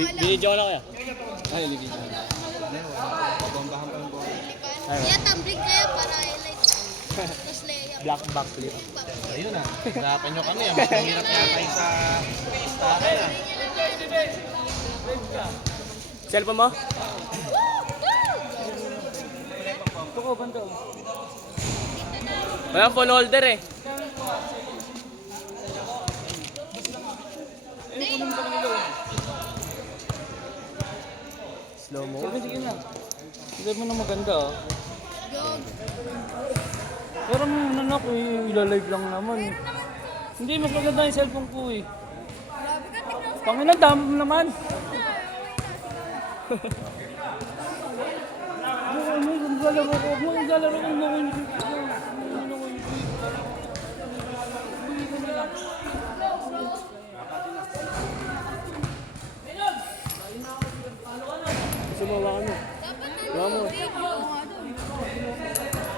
Binidyo ko na kaya. Ay, ligid na. Pabombahan pa yung bola. Kaya tumbling kayo para highlight. Tapos layup. Black backflip. Ayun na. Hirapan nyo kami. Mas mahirap yata yung sa listahan na. Cellphone mo? Ito ko, banda. Wala phone holder eh. Slow mo. Sige na. Sige mo na maganda ah. Yog. Pero nanak, ilalive lang naman. Hindi, mas maganda yung cellphone ko eh. Grabe ka, tignan mo. Pangina, dam naman. Maglalaro ko. Maglalaro ko. Sumawa ka mo. Dapat Gawa mo. video.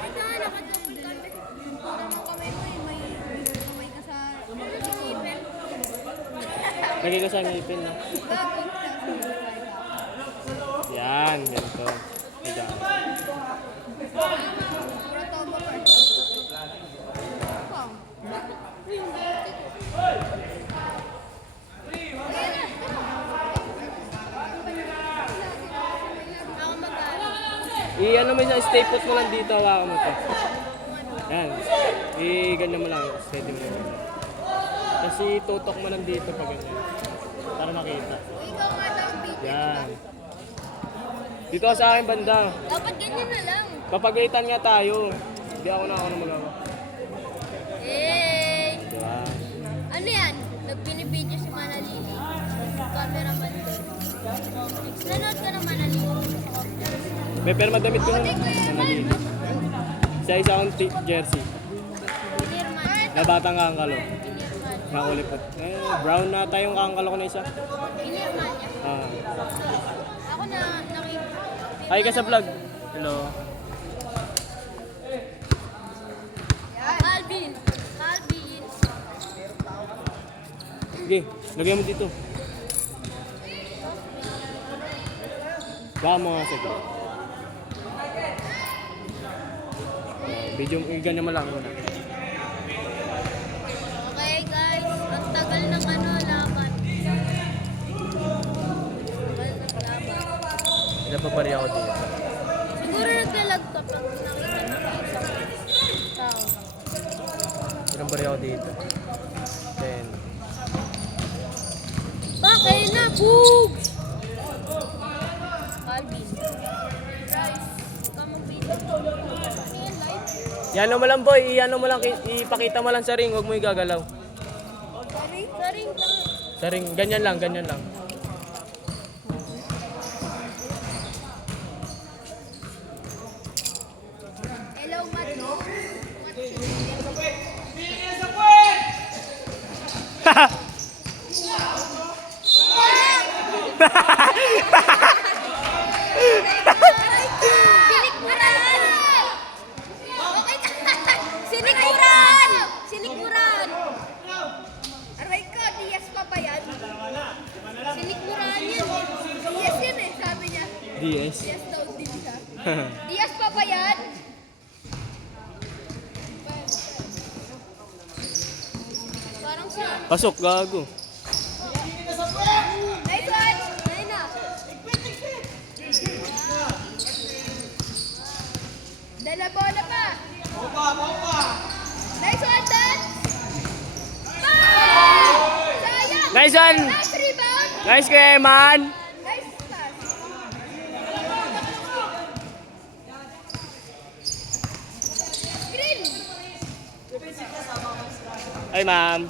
Ito nga, nakadulgan. Ang kamay mo eh, may kamay ka sa ngipin. Lagay ko sa ngipin na. Yan, ganito. Ito. Pura tobo pa. Wow. Ako mag-aaral. I-ano mo sa stay put mo lang dito. Hawakan mo to. Yan. I-ganyan mo lang. Steady mo lang. Kasi tutok mo lang dito pag ganyan. Para makita. Ikaw nga daw ang video. Yan. Dito ka sa akin banda. Dapat ganyan na lang. Papagalitan nga tayo. Hindi ako na magawa. Eh, Diba? ano yan? Nagbinibideo si Manalili. Cameraman. Nanood ka ng Manalili. May pero madamit ko na. Hindi ko yan, man. Sa isa akong jersey. Inirman. Na batang kangkalo. Inirman. Nakulipot. Brown na tayong kangkalo ko na isa. Inirman niya. Ah. Ako na nakita. Hi ka sa vlog. Hello. Calvin. Calvin. Sige, lagyan mo dito. Baka mo nga sige. Video, ganyan mo lang muna. Okay guys, ang tagal ng ano, laban. Tagal ng laban. Napapari ako dito. Siguro naglalag ka pag nakita mo yung isang tao. Pinapari ako dito. Then, Bakit na, Boogs? Calvin. Rice. Kamang video. Ano yan, live? Iano mo lang boy, iano mo lang, ipakita mo lang sa ring, huwag mo igagalaw. Sorry? Sorry ka. Sa ring, ganyan lang, ganyan lang. Hello, Matlo. Sinikuran! Okay ka. Sinikuran! Sinikuran! Aray ko, Diaz pa ba yan? Sinikuran yan. Diaz yan eh, sabi niya. DS. Diaz daw din siya. Diaz pa ba yan? Parang siya. Pasok, gago. Nice one! Ayun na. Dala bola pa. Nice one, Dan! Sayang! Nice one! Nice rebound! Nice kay man! Nice pass. Green! Ay ma'am.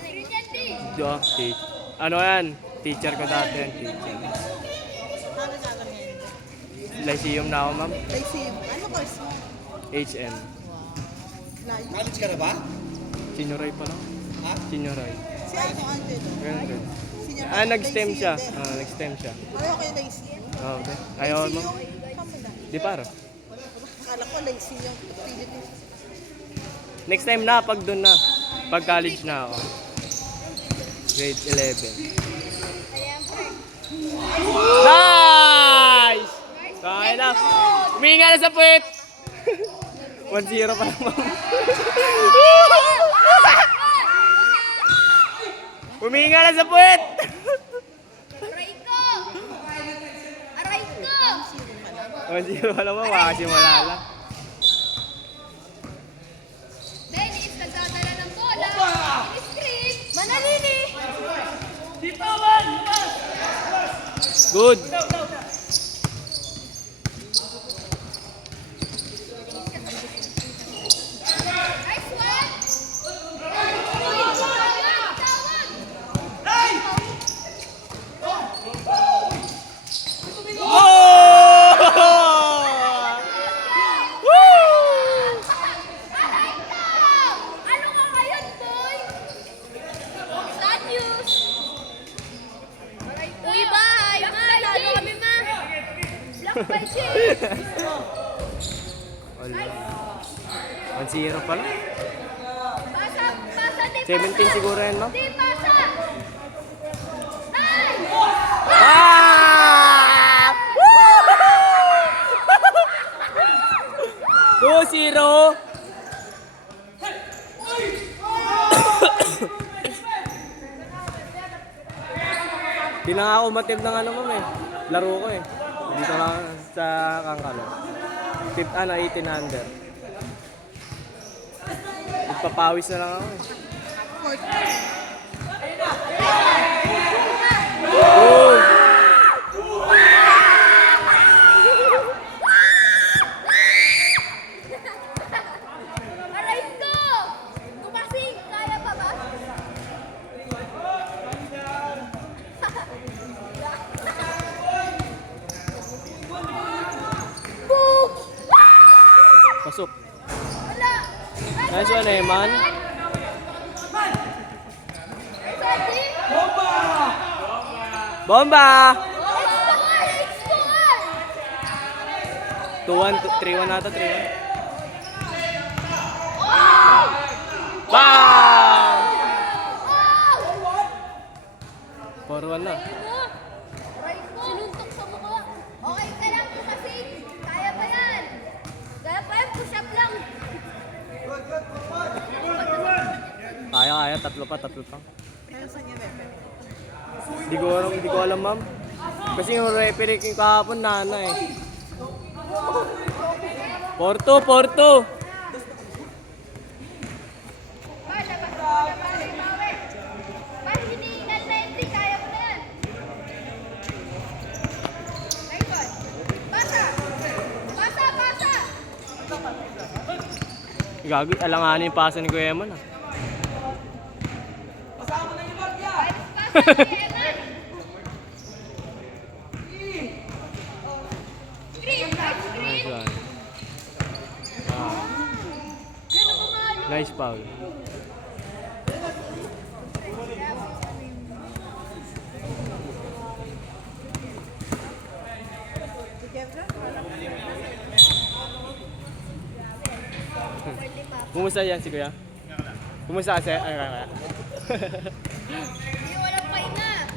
Green yan, di. Diyo, ano yan? Teacher ko dati yan, teacher. Lyceum na ako ma'am. Lyceum. Ano course mo? HM. Layo. College ka na ba? Senior pa lang. Ha? Senior Si ano Angelo? Ganun din. Senior Nag-STEM Lyceum siya. din. Nag-STEM siya. Pareho kayo Lyceum. Okay. Ayaw mo? Lyceum? Kamo na. Di para. Akala ko Lyceum. Philippines. Next time na, pag doon na. Pag college na ako. Grade 11. Ayan, pre. Nice! Kaya na. Huminga na sa puwet. 1-0 pa lang, ma'am. Huminga na sa puwet. Aray ko! Aray ko! 1-0 pa lang, ma'am. Makasimula lang. Dennis, nagdadala ng bola. Screen. Manalili. Good. Nice one. Tawag. Aray ko! Ano ka ngayon, boy? Sad news. Aray ko. Uy, bye. Ma, lalo kami, ma. Block by Jay. Wala. 1-0 pa lang. Pasa, di 17 siguro yan, ma'am. Di pasa. Nice! Ah! 2-0. Di na nga ako matip ng ano, ma'am eh. Laro ko eh. Dito lang sa Kangkalo. Tip 18 under. Nagpapawis na lang ako eh. Goal! Aray ko! Tumasing! Kaya pa ba? Boo! Pasok. Wala! Nice one, Eman. Sadi! Bomba! It's score! 2-1, 3-1 nata, 3-1. Bang! Oh! 4-1 na. Aray ko! Sinuntok sa mukha. Okay ka lang, tumasing. Kaya pa yan. Kaya pa yan, push up lang. Kaya, tatlo pa. Kaya saan yung referee? Hindi ko alam, ma'am. Kasi yung referee yung kahapon, nana eh. 4-2. Ba, labas mo na para imawi. Ba, hinihingal na hindi. Kaya mo na yan. Nice one. Pasa! Pasa! Gagi, alanganin yung pasa ni Kuya Eman ah. Pasa ni Eman. Screen! Nice one. Nice foul. Kumusta yan si Kuya? Kumusta kasi? Ay, kaya. Hindi walang pahinga.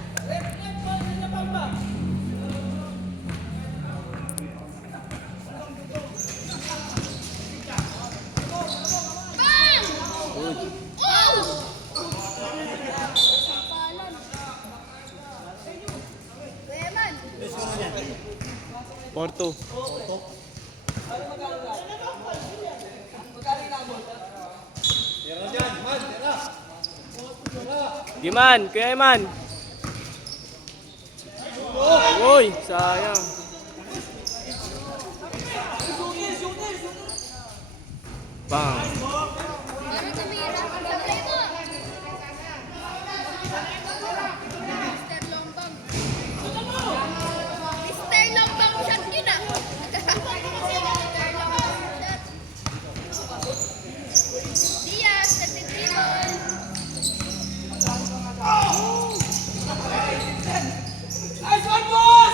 Bang! Good. Oh! Kuya Man. 4-2. Giman, Kuya Eman. Uy, sayang. Bang. Ano tumira? Sablay mo. Mr. Longbang. Mr. Longbang shot yun ah. Mr. Longbang shot. Diaz, nagtitribon. Nice one, Kuya Eman.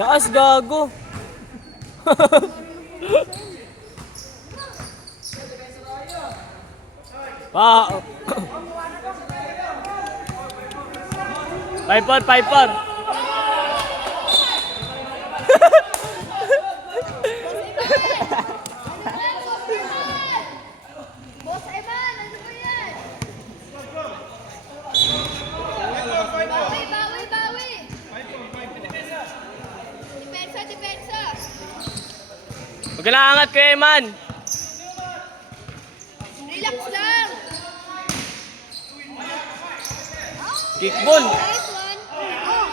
Taas, gago. Pa. 5-4, 5-4. Boss Eman, ano ba yan? Bawi. Depensa. Huwag ka naangat kay Eman. Relax lang. Kickball. Nice one. Oh.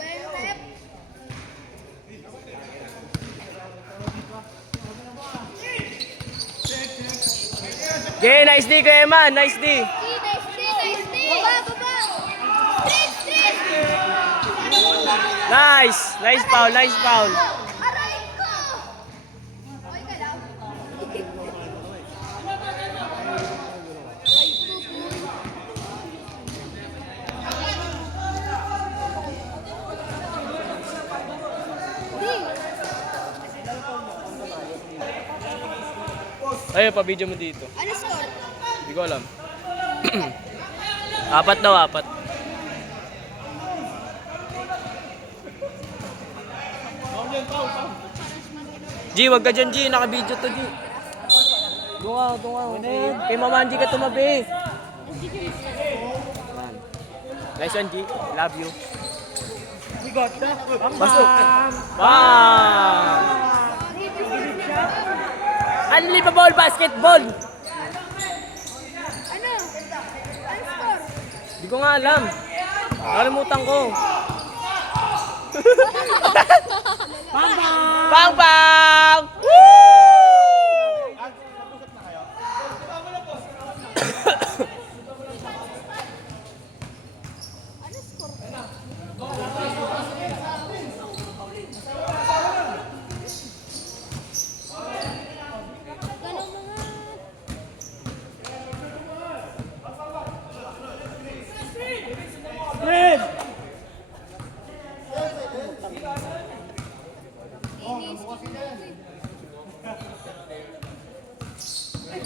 Well, rep. Okay, nice D kay Eman. Nice D. Nice D. Baba. Nice. Nice foul. Aray ko! Okay ka lang? Ayun, pa-video mo dito. Ano score? Hindi ko alam. 4 daw, 4. G, wag ka dyan, G. Naka-video to, G. Dungaw. Kay Mama, hindi ka tumabi. Man. Nice one, G. Love you. Pasok. Bang! Unbelievable basketball! Ano? Ano score? Hindi ko nga alam. Nakalimutan ko. Bang bang! Woo! Ano score? Ganun mo nga. Fred!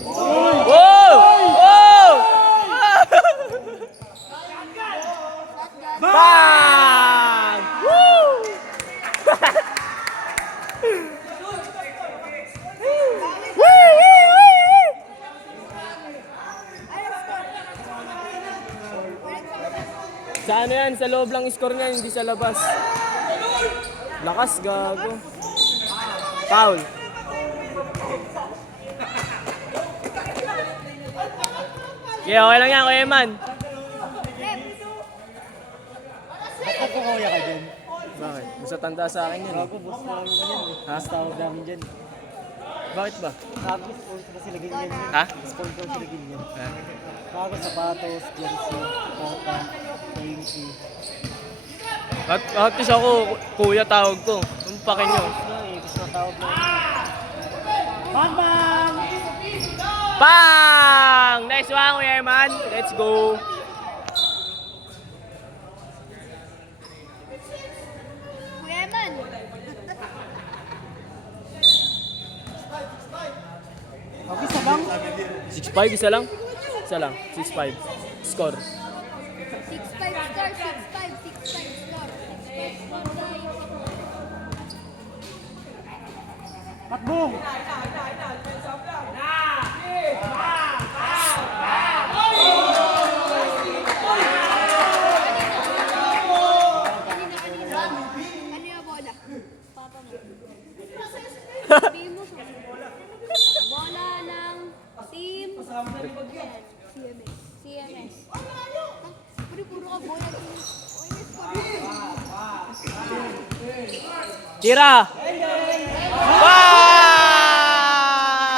Wow! Wow! Bang! Woo! Sa ano yan? Sa loob lang score niya, hindi sa labas. Lakas, gago. Foul. Yeah, okay lang yan, Kuya Eman. Ako po kaya ka dyan. Bakit? Basta tanda sa akin yan. Bago, boss namin yan. Ha? Boss tawag namin dyan. Bakit ba? Bago, sponsor na sila ganyan. Ha? Sponsor sila ganyan. Ha? Bago, sapatos, jersey, kota, jersey. Bakit ako, kuya tawag ko. Ang pakin nyo. Gusto na tawag na. Bang! Bang! Nice one, Kuya Eman. Let's go. Kuya Eman. Okay, isa lang. 6-5, isa lang? Isa lang, 6-5. Score. 6-5 score. 6-5 score. Takbong! Ano yung bola? Papa mo. Sabihin mo. Bola ng team CMS. Puro ka bola. Tira! Bang!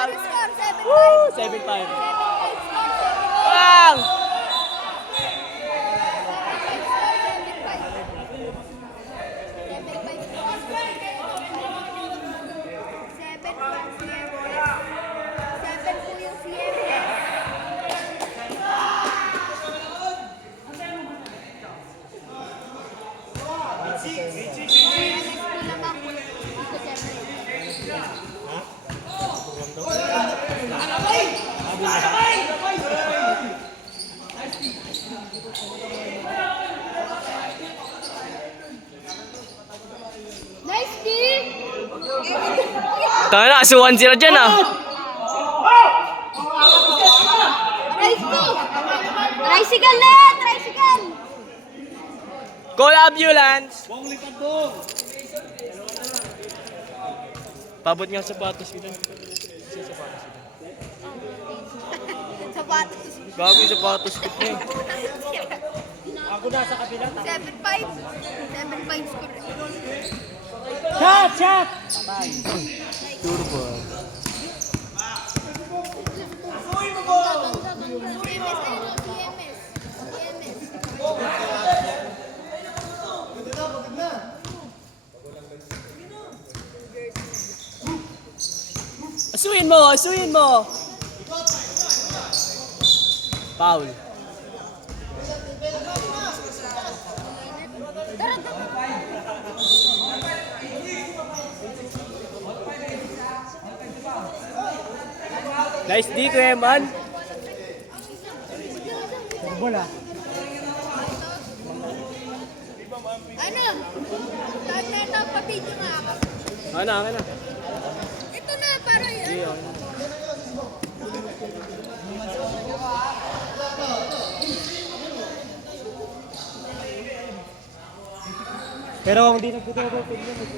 Ano score? 7-5. Woo! 7-5. Bang! Nice, D! Tanga na, asuhan sila dyan ah. Nice, D! Tricycle na! Tricycle! Call ambulance! Pabot nga sapatos ko dyan. Sapatos. Bago yung sapatos ko dyan. Ako na sa kabila. 7-5. 7-5 score. Shot! Shot! Turbo. Asuin mo! Asuin mo! Foul. Nice D, Kuya Man. Bola. Ano? Tata, pa-video nga ako. Ano? Ito na, para yan. Hindi, okay. Pero kung hindi nagtuturo, pwede naman.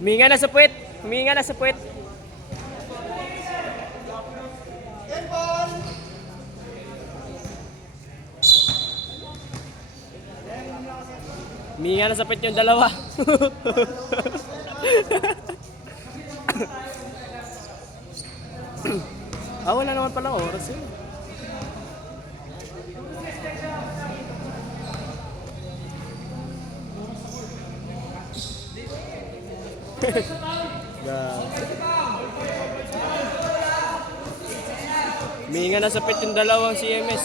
Huminga na sa puwet. Huminga na sa puwet. Huminga na sa puwet yung dalawa. Wala naman palang oras yun. Huminga na sa puwet yung dalawang CMS.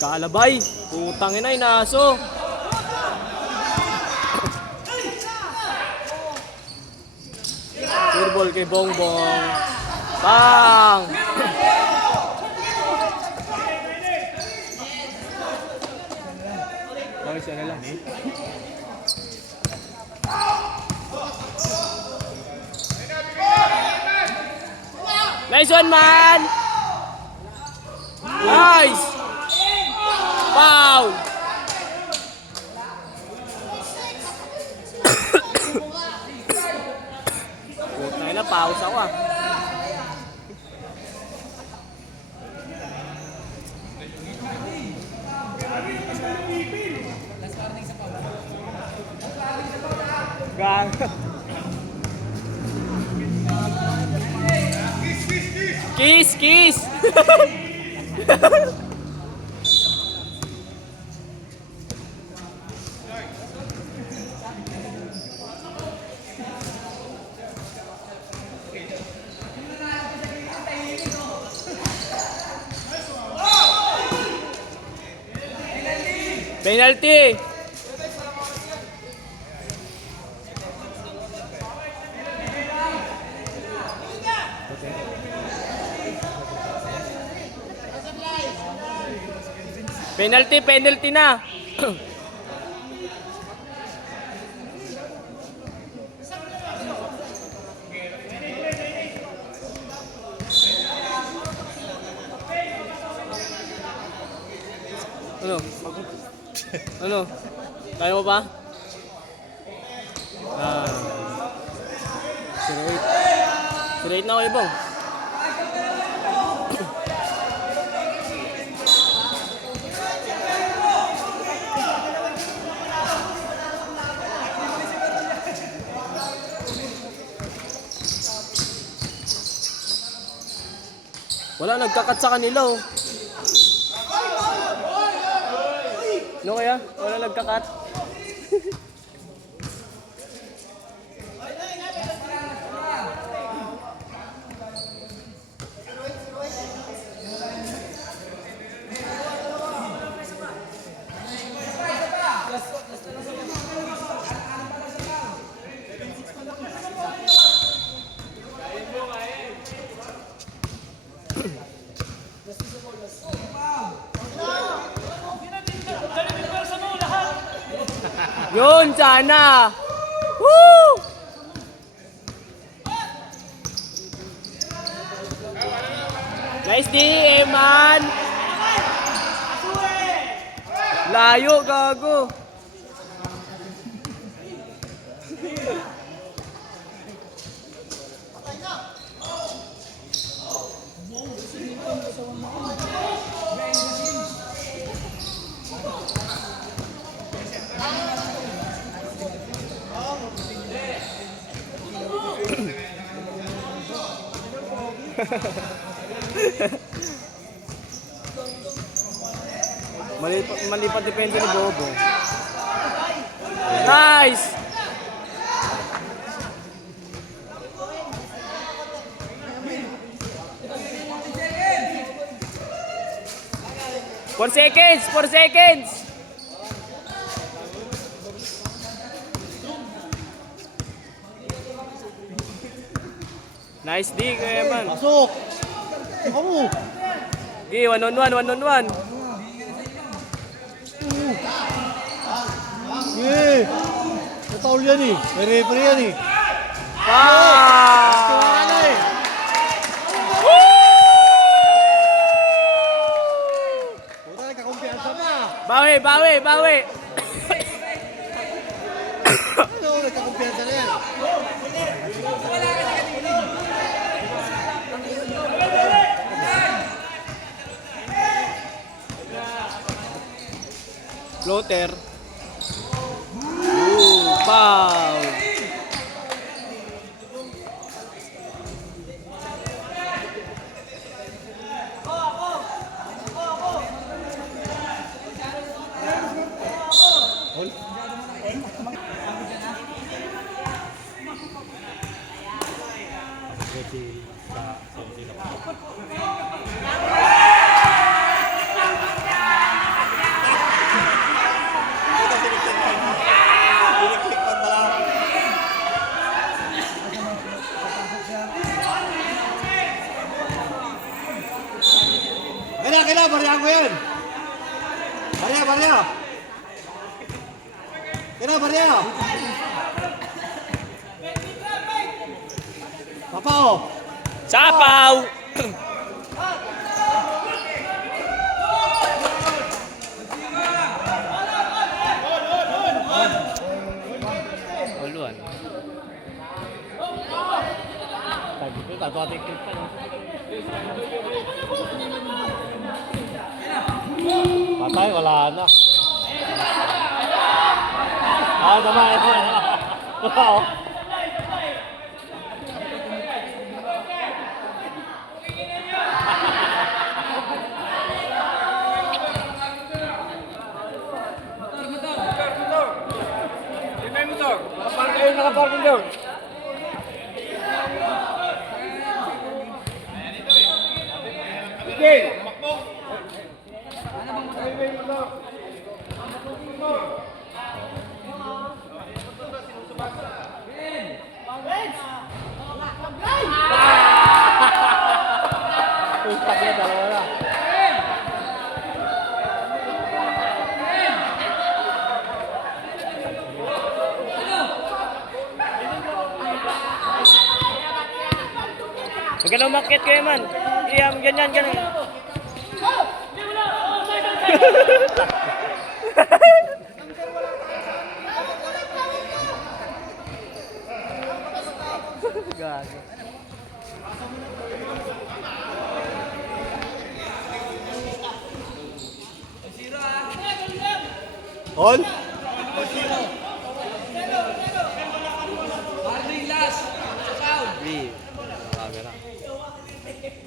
Kalabay, putang ina, inaso. Turbol kay Bongbong. Bang! Okay, siya na lang. Nice one, man! Nice! Foul! Putay na, pause ako ah. Gang. Kiss! Penalty! Penalty na. Ano? Ano? Kaya mo pa? Straight. Straight na ako, Ibong. Wala nagkakat sa kanila, oh. Ano kaya? Wala nagkakat? Yun, sana! Woo! Nice D, Eman! Layo, gago! Mali pa depensa ni Bobo. Nice! Four seconds! Nice D, Kuya Eman. Pasok! Ako! Okay, 1-on-1. Yeah! Nataul yan eh. May referee yan eh. Puta, nagkakumpiyansa pa. Bawi! Ano, nagkakumpiyansa na yan. Floater. Foul. Kailan, bariyan ko yan. Barya. Barya. Papaw. Sapaw! Uluan. Patay, wala na. Tama. Nakaparking doon. Okay. Huwag ka na umakyat kayo man. Ganyan, ganyan. Gago. All? Warning last. Sound. Three. Camera.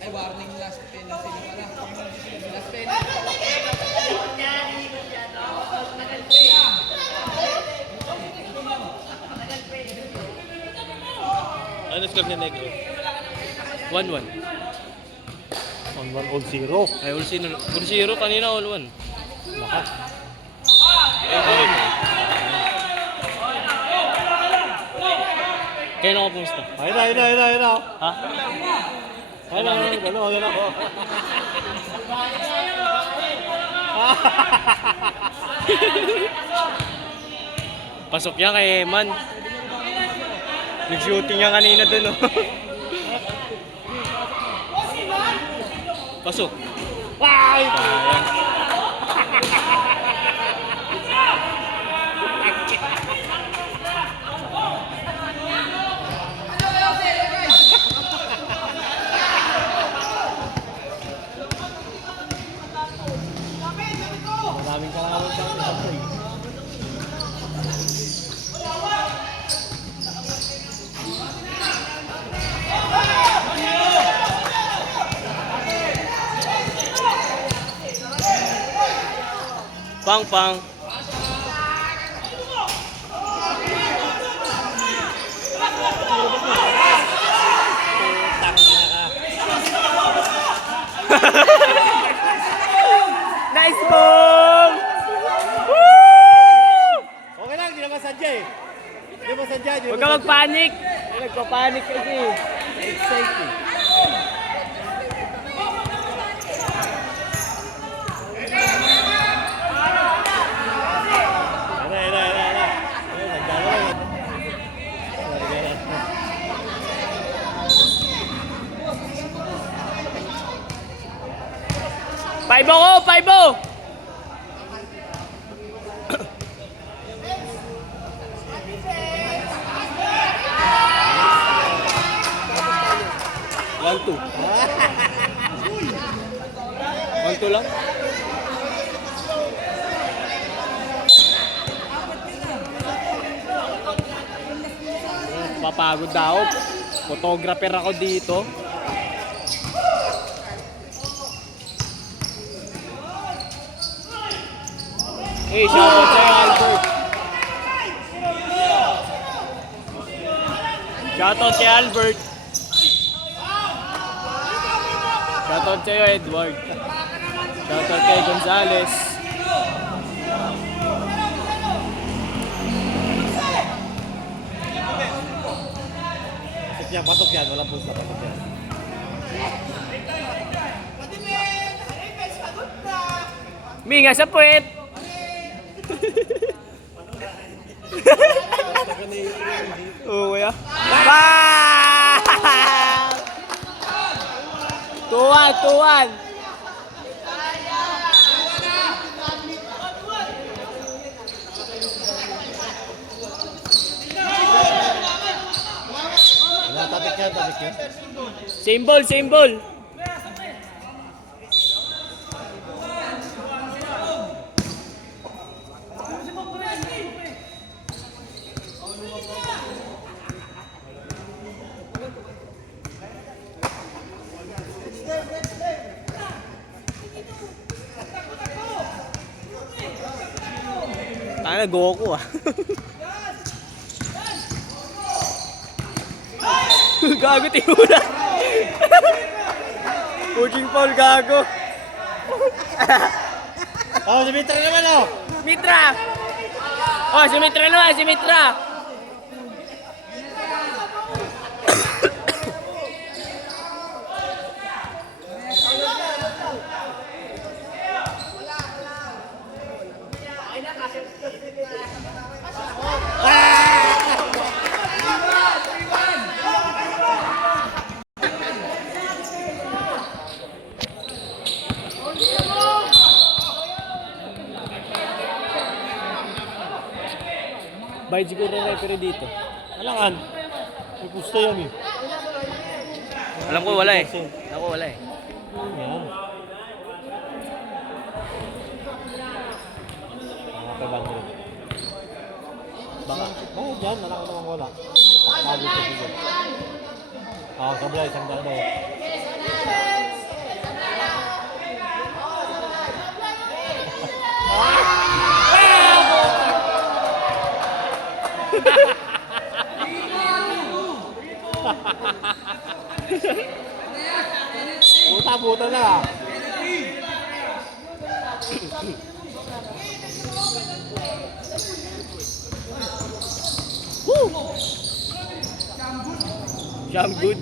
Ay, warning last penalty na pala. Last penalty. Ano score niya Negro? 1-1. On 1 all 0. Ay, all zero kanina, all 1. Lakas. Kaya ako pumusta? Ayun na. Ha? Ayun na. Pasok yan kay Eman. Nag-shooting yan kanina dun, oh. Pasok. Ay! Sayang. Maraming kalaban sa akin. Pang. Nice ball! Okay lang, hindi naman sadya eh. Hindi naman sadya. Huwag ka magpanik. Nagpapanik kasi. Excited. Ayun na. Ayun, sadya mo lang. Paibo ko! Paibo! One, two. 1-2 lang? Papagod daw. Photographer ako dito. Hey, shoutout sa'yo, Albert. Shoutout kay Albert. Shoutout sa'yo, Edward. Shoutout kay Gonzales. Pasok yan. Walang pusta. Pasok yan. Minga sa puwet. Oo, kuya. Tuwan. Tapik yan. Same ball. Tanga Goku ah. Gago tinula. Puking Paul gago. Oh, si Mitra naman oh! Mitra! Oh, si Mitra naman, si Mitra! Bayad siguro ng referee dito. Kailangan. May gusto yan eh. Alam ko wala eh. Alam ko wala eh. Yan. Mga pabang rin. Baka. Bakit yan? Alam ko naman wala. Pakabot ko dito. Sablay, isang daan daw. Puta na. Jam good.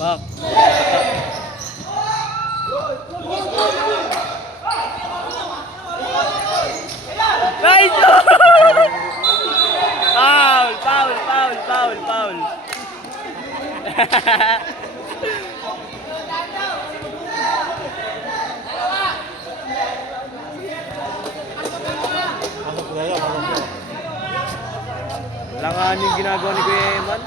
Bak. Nice! Foul, foul, foul, foul, foul. Pasok na yan, pasok na. Langan yung ginagawa ni Kuya Eman.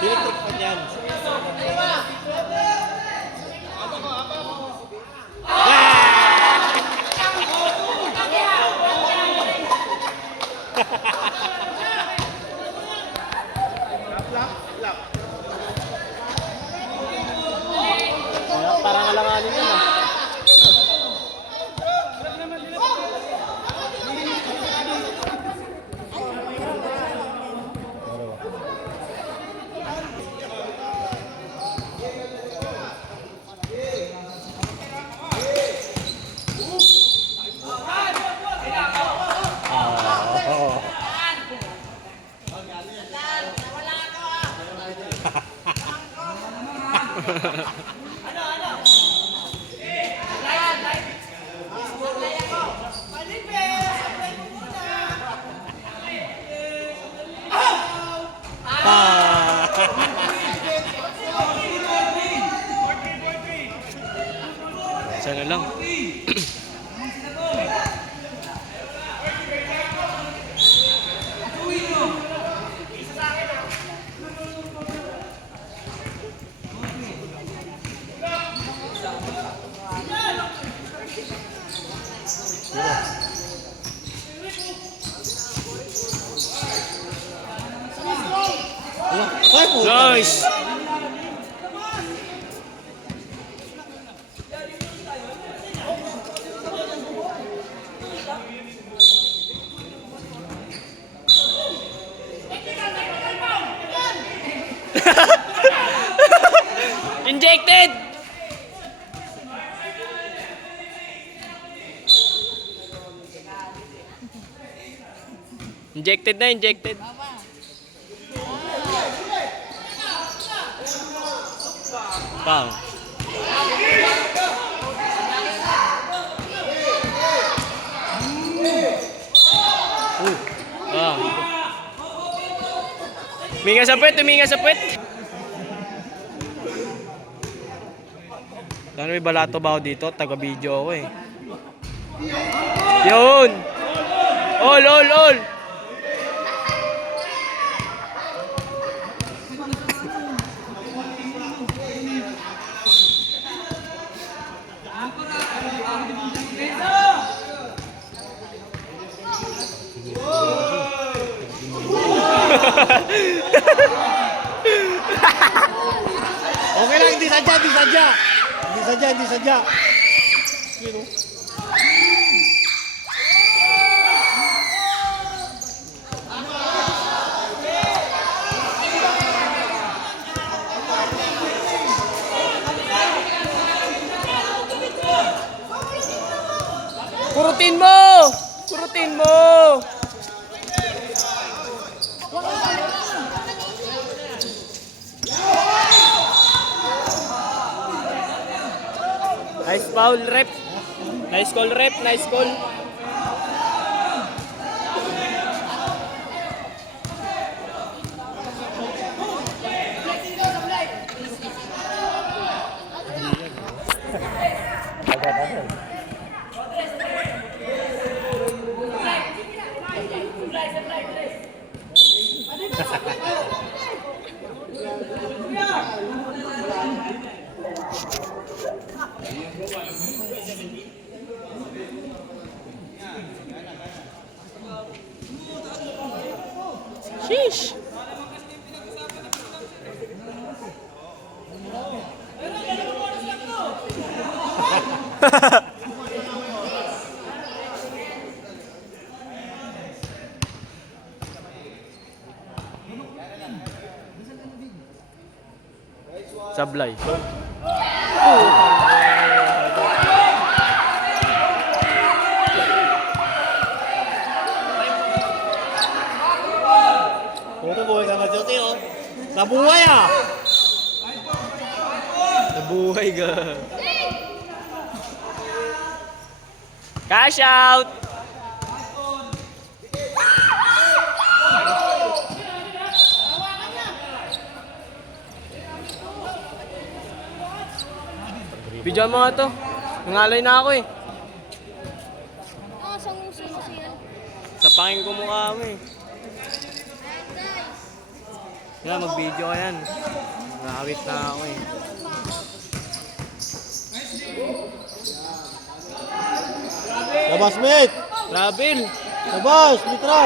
Electric fan yan. Parang alanganin yun ah. Sana lang. Nice! Injected! Injected na, injected. Pang. Huminga sa puwet, huminga sa puwet. Ano may balato ba ako dito? Taga-video ako eh. Yun! All, all, all! Okay lang, hindi sadya, hindi sadya. Hindi sadya, hindi sadya. Yun o. Kurutin mo! Kurutin mo! Nice foul, rep. Nice call, rep. Nice call. Sheesh! Sablay. Puto buhay ka Majote oh. Nabuhay ah! Nabuhay ka. Cash out! Bidyan mo nga to. Nangalay na ako eh. Oo, sa nguso mo siya. Sapakin ko mukha mo eh. Ayan, guys. Yan, mag-video ka yan. Nakawit na ako eh. Labas mate! Rabil! Labas! Mitra!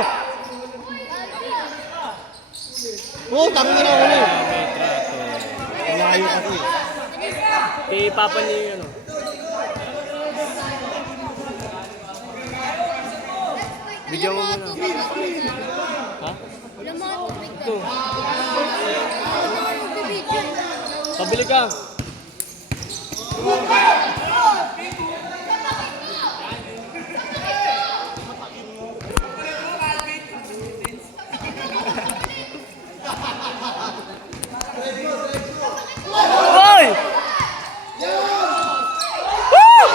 Oh, tangin na ako na eh. May trato. Malayo kasi. Kay Papa niyo yun ano. Video mo muna. Ha? Ilang mga tubig ka? Ito. Ano naman magbibidyo? Pabili ka. Hoy! Woo!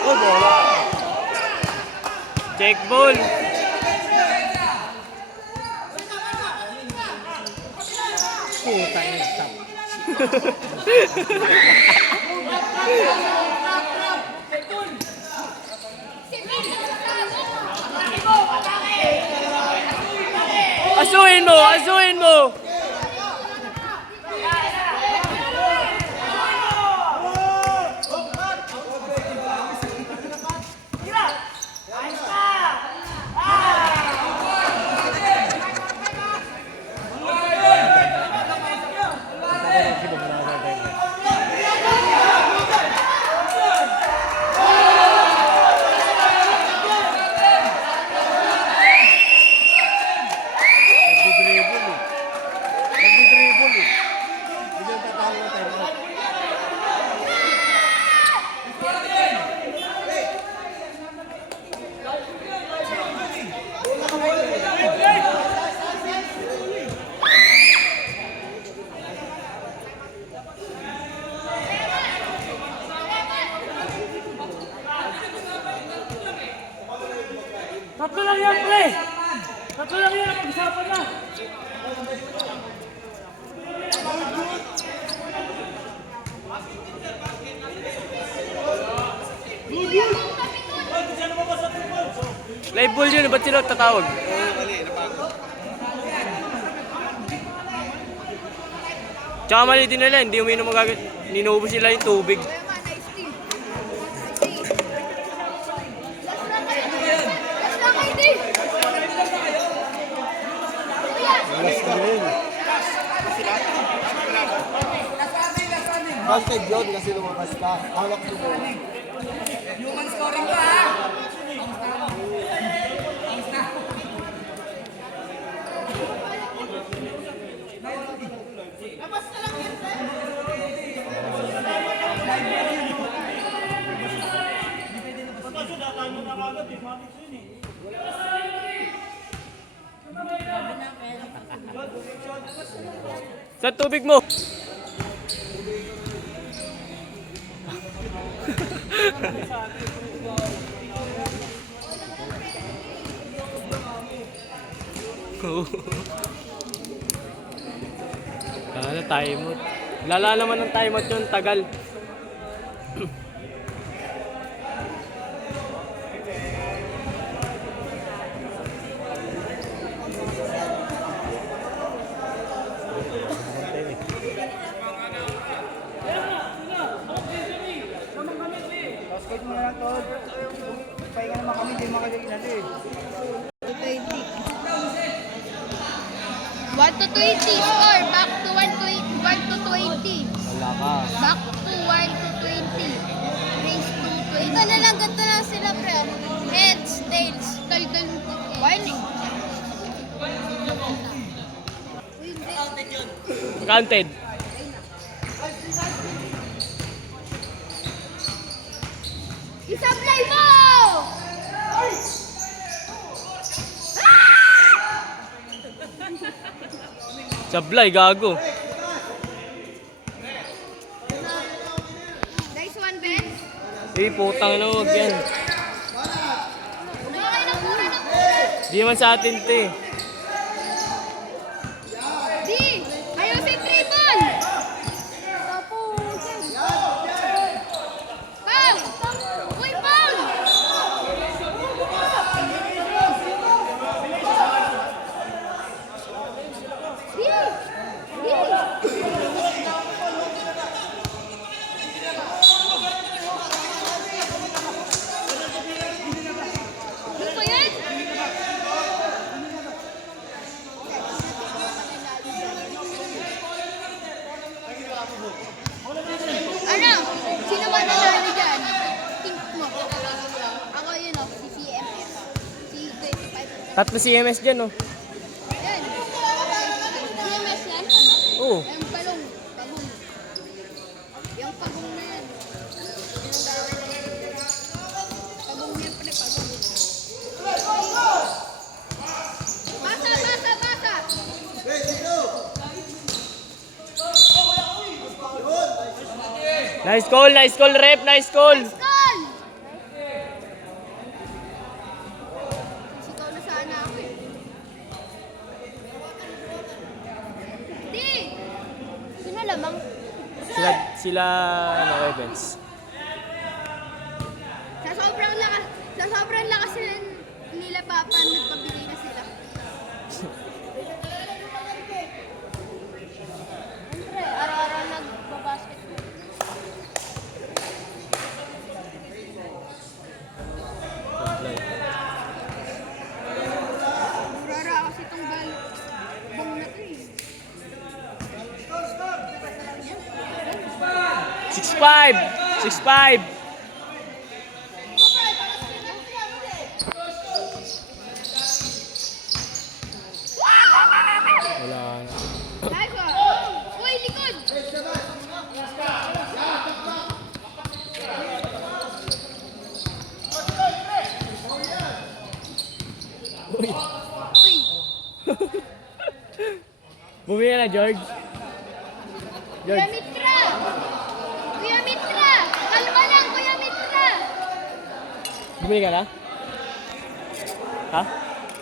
Oh, bola. Check ball. Puta niya, stop. Asuhin mo! Asuhin mo! Tatlo lang yan, pre! Tatlo lang yan, pag-usapan na! Live ball yun, ba't sila tatawag? Tsaka mali din nila, hindi uminom magagad. Ninuubos sila yung tubig. Kuya man, nice tea. Nice tea. Last lang kayo, di. Alas ka rin. Hashtag yun kasi lumabas ka. Hawak mo. Human scoring ka ha! Sa tubig mo! Ano, timeout. Lala naman ng timeout yun, tagal. 1 to 20. Score. Back to 1 to 20. Wala ka. Back to 1 to 20. Race to 20. Ganito na lang. Ganito lang sila, pre. Heads, tails. Tal-tal. Warning. Counted. Isablay mo! Sablay, gago. Nice one, Ben. Putang na, huwag yan. Okay na muna. Di naman sa atin, te. D! Ayusin triple! Pang! Uy, Pang! D! Gusto yan? Ano? Sino ba nanalo dyan? Think mo. Ako yun o, si CMS. Si 25. Tatlo CMS dyan, oh. Yan. CMS yan? Oo. Yung palong. Pagong. Yung pagong na yan. Pagong yan pala, pagong. Basa! Nice call, rep, nice call. Goal! Sikaw na sana ako eh. Di! Sino lamang? Sila, ano, Evans. Sa sobrang lakas nila Papa, nagpabigay na sila. Siyempre, araw-araw nagbabasketball. Murara kasi itong bang na to eh. 6'5". Wala na. Nice one. Uy, likod! Uy. Uy! Bumili na, George. Kuya Mitra! Kuya Mitra! Kalma lang, Kuya Mitra! Bumili ka na? Ha?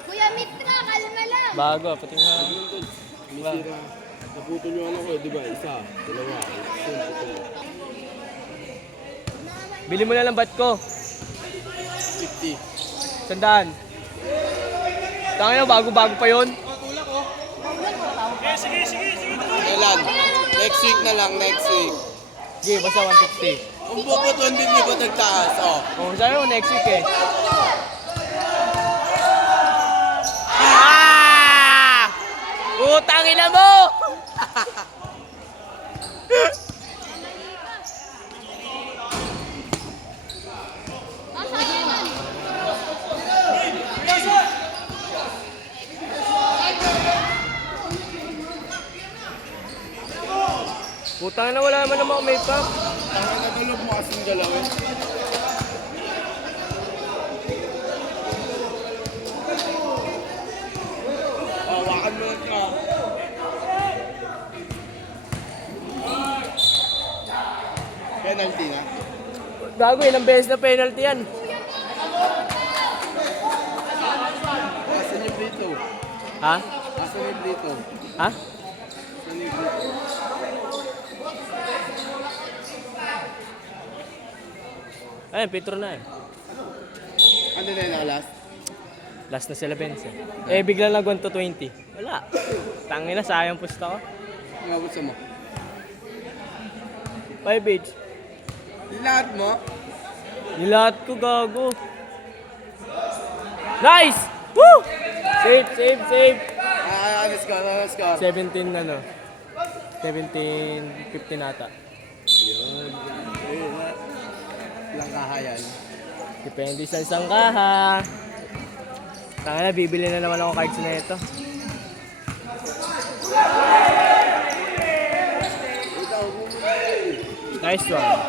Kuya Mitra, kalma lang! Bago, pati nga. Diba? Naputol yung ano ko, di ba? Isa, dalawa. Bili mo na lang bat ko. 50. 100. Tangina, bago-bago pa yun. Kailan? Next week na lang, next week. Sige, basta 150. Kung puputol din, di ba nagtaas? Oh. Oh, sabi mo next week eh. Ah! Utang ina mo! Masaya yan! Utang na, wala naman mga makeup. Ang natulog mo kasing galawin. Hawakan mo lang ka. Penalty na. Gago, ilang beses na penalty yan. Asan yung dito? Ha? Asan yung dito? Ha? Asan yung dito? Ayun, Petro na eh. Ano na yung naka-last? Last na sila Benz eh. Eh, bigla lang 1 to 20. Wala. Tangina, sayang pusta ko. Umabot sa mo. 5-8. Lahat mo? Nilahat ko, gago. Nice! Woo! Save! score? 17 ano. 17-15 ata. Yun. Ayun na. Ilang kahayan. Depende sa isang kaha. Tanga na, bibili na naman ako cards na ito. Nice one.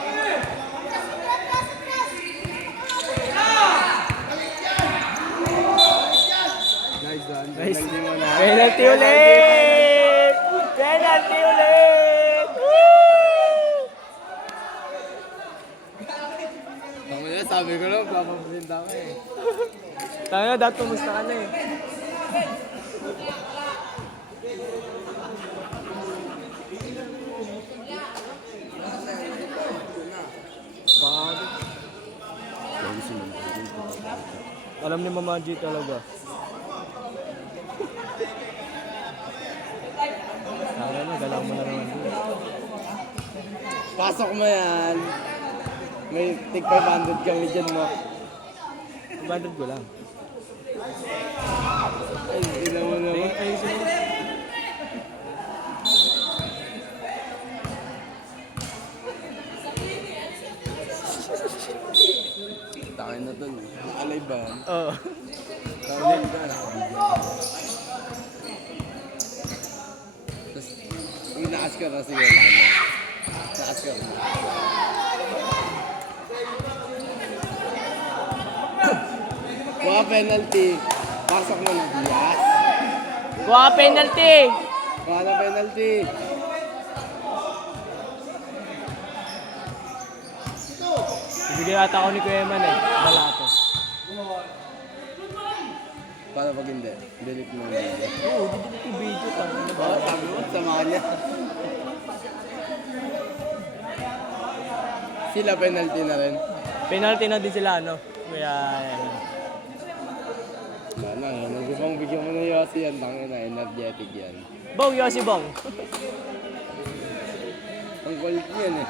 Nice one. Nice. Penalty mo na. Penalty ulit! Penalty ulit! Woo! Tama na, sabi ko lang, papaprint ako eh. Tanga na, dati tumusta ka na eh. Alam ni Mama G talaga. Tanga na, galaw mo na naman dun. Pasok mo yan. May tig 500 kami dyan mo. 200 ko lang. Ay, ina mo naman. Ayusin mo. Takin na dun. Alay ba? Oo. Takin ka. Tapos, inaas ka na sige lang. Naas ka na. Kuha penalty. Pasok mo ng Diaz. Kuha ka penalty! Kuha na penalty. Ibigay ata ako ni Kuya Man eh. Balato. Paano pag hindi? Delete mo na. Oo, didelete yung video pa. Oo, sabi mo, sama ka niya. Sila penalty na rin. Penalty na din sila, ano? Kaya, ayan. Wala na, nagubang bigyan mo ng Yossi yan. Tangin na, energetic yan. Bong, Yossi Bong. Ang kulit yan eh.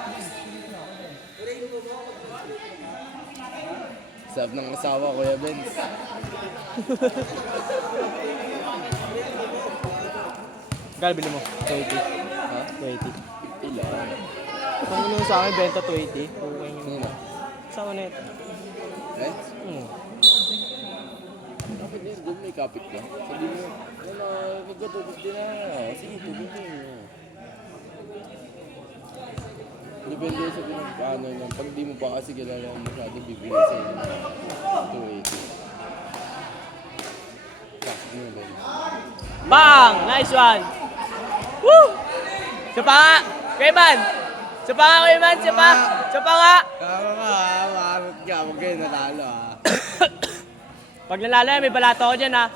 Sarap ng asawa, Kuya Benz. Gal, bili mo. 20. Ha? 20. Ilan? Kung ano sa akin, benta 20. Okay nyo. Sino? Sama na ito. Eh? Hmm. Kapit din, doon may kapit ka. Sabi mo, ano, magkatubig din na. Sige, tubig din. Depende sa pinagpaano niya. Pag di mo pa kasi kilala masyado, bibigay sa inyo ng 280. Pasok mo ba? Bang! Nice one! Woo! Siya pa nga! Kuya Man! Siya pa nga, Kuya Man! Siya pa! Siya pa nga! Tama ka, makarot ka. Huwag kayo natalo ha. Pag nanalo yan, may balato ako dyan ha.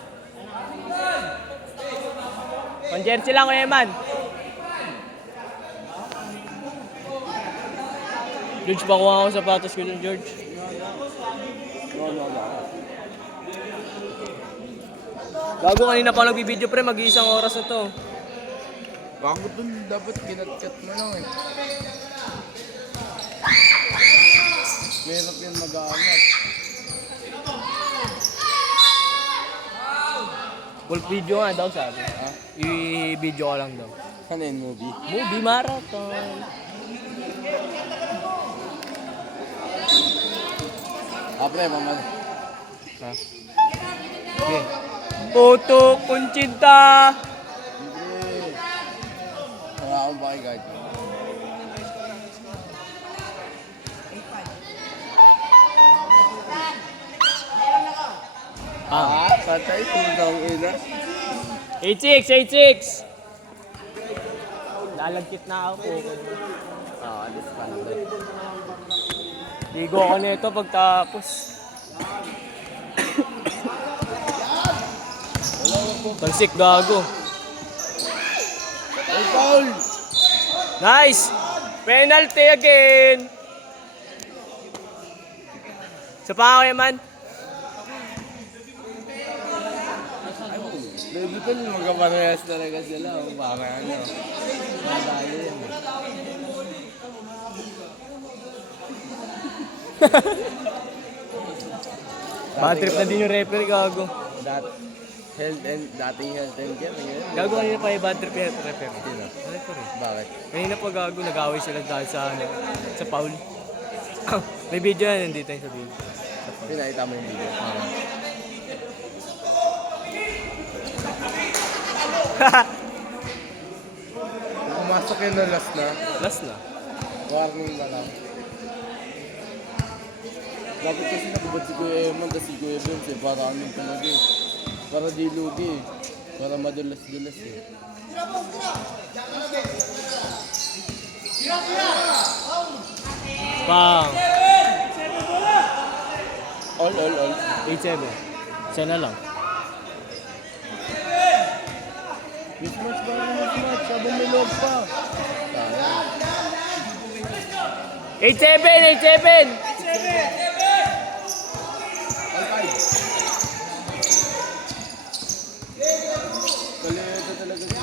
Pang-jersey lang, Kuya Man. George, pakuha ako sa sapatos ko dun, George. No. Bago kanina pa nagbibideo pre, mag-iisang oras na to. Bago dun, dapat kinat-cut mo lang eh. Mahirap yan mag-aangat. Full video nga daw sabi. I-video ko lang daw. Ano yun, movie? Movie marathon. Pre, mamad. Ha? Okay. Puto Kunchinta! Hindi. Wala akong pakigard. Patay, sundang ina. 86! Lalagkit na ako. Alis ka na rin. Ligo ako nito pagtapos. Talsik gago. Ay, foul! Nice! Penalty again! Sa pa ako man. Dito magkaparehas talaga sila. Baka ano. Madali yan. Bad trip na din yung referee gago. dating health and care. Ngayon. Gago kanina pa yung bad trip yung referee. Sino? Referee. Bakit? Kanina pa gago, nag-away sila dahil sa ano, sa foul. May video yan, nandito yung sabihin. Pinakita mo yung video. Pumasok yun na last na. Last na. Warning na lang. Dapat kasi nakabad si Kuya Eman at si Kuya Vince eh. Para anong talaga eh. Para di lugi eh. Para madulas-dulas eh. Bang! All. 8-7. Isa na lang. Mismatch ba na mismatch? Sabang may loob pa. Sayang. 8-7! Kalito talaga siya.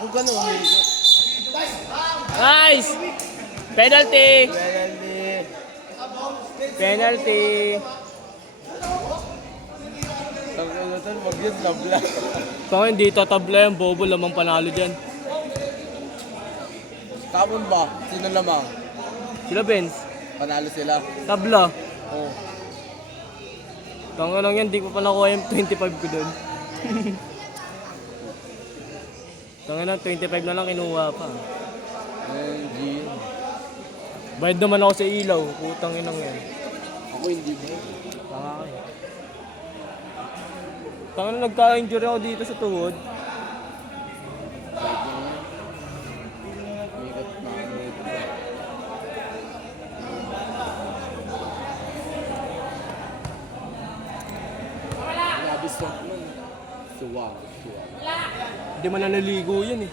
Kung gano'n, Nice! Penalty! penalty. Penalty! Tangkulutan, wag yun, nabla. Baka hindi tatabla yung bobo, lamang panalo dyan. Kamon ba? Sino lamang? Sila Benz, Panalo sila. tabla. Oh. Tanga lang yan, di ko pa nakuha yung 25 ko dun. Tanga na, 25 na lang kinuha pa. G. Bayad naman ako sa ilaw, putang inang yan. Ako hindi ba? Tanga ka eh. Tanga na, nagka-injury ako dito sa tuhod. Mikat na ano ito. Labis lang naman. Suwag. Hindi man na naligo yan eh.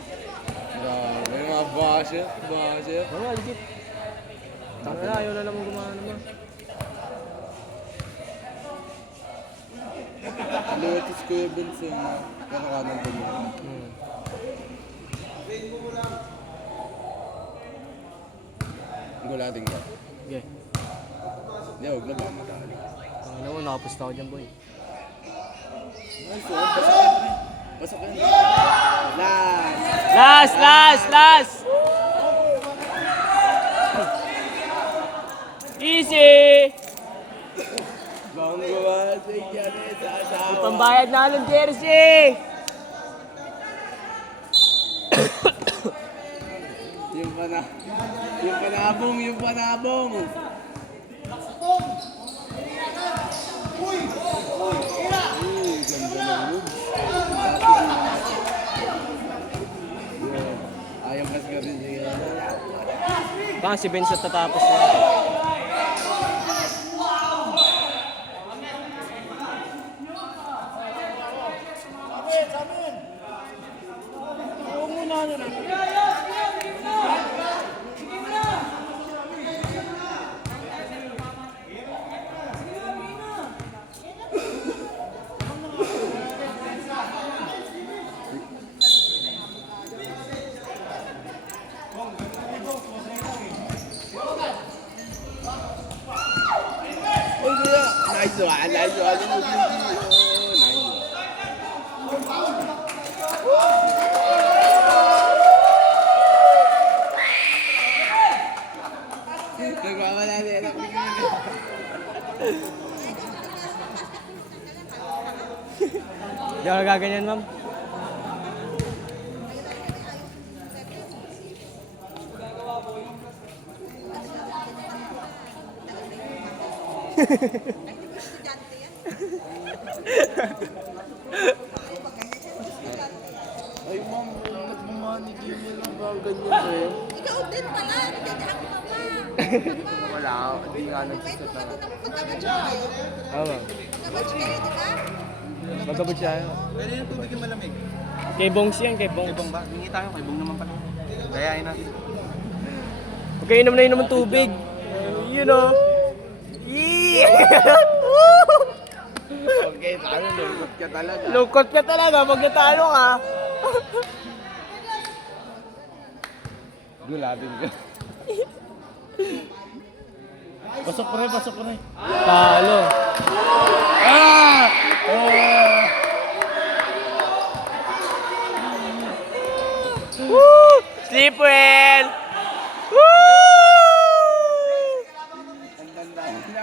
Grabe, mga basher. Oo, legit. Tanga na, ayaw na naman gumana naman. Luwatis Kuya Benson. Pero kanan ko mo. Gulating ka. Okay. Hindi, huwag na ba matali. Tanga na mo, nakapusta ako dyan boy. Nice one. Pasok yan, pre. Pasok yan. Last. Last! Easy! Bang gawa sa iyan sa asawa. Pambayad na ng jersey! Yung panabong. Uy, ganda ng moves. Ayaw mas ka rin siya. Baka si Benz at tatapos na. Nice one. Nice. Nagwawala din ako. Di ako gaganyan, ma'am. Ay, ma'am, nagmamanage mo lang ba ganyan eh? Ikaw din pala. Nagdadaan ka pa. Wala, hindi nga nagsisot na. Oo, ma'am. Nag-watch kayo, di ba? Magkabot siya. Pwede yung tubig yung malamig. Kay Bongs yan, kay Bongs. Kay Bong ba? Hingi tayo, kay Bong naman pala. Gayahin natin. Huwag kayo inom na inom ng tubig. You know. Okay, talo, lungkot ka talaga. Lungkot ka talaga pag natalo ka. Gulabin ka. Pasok pre, pasok pre. Talo. Ah! Sipwell! Ang tanda na,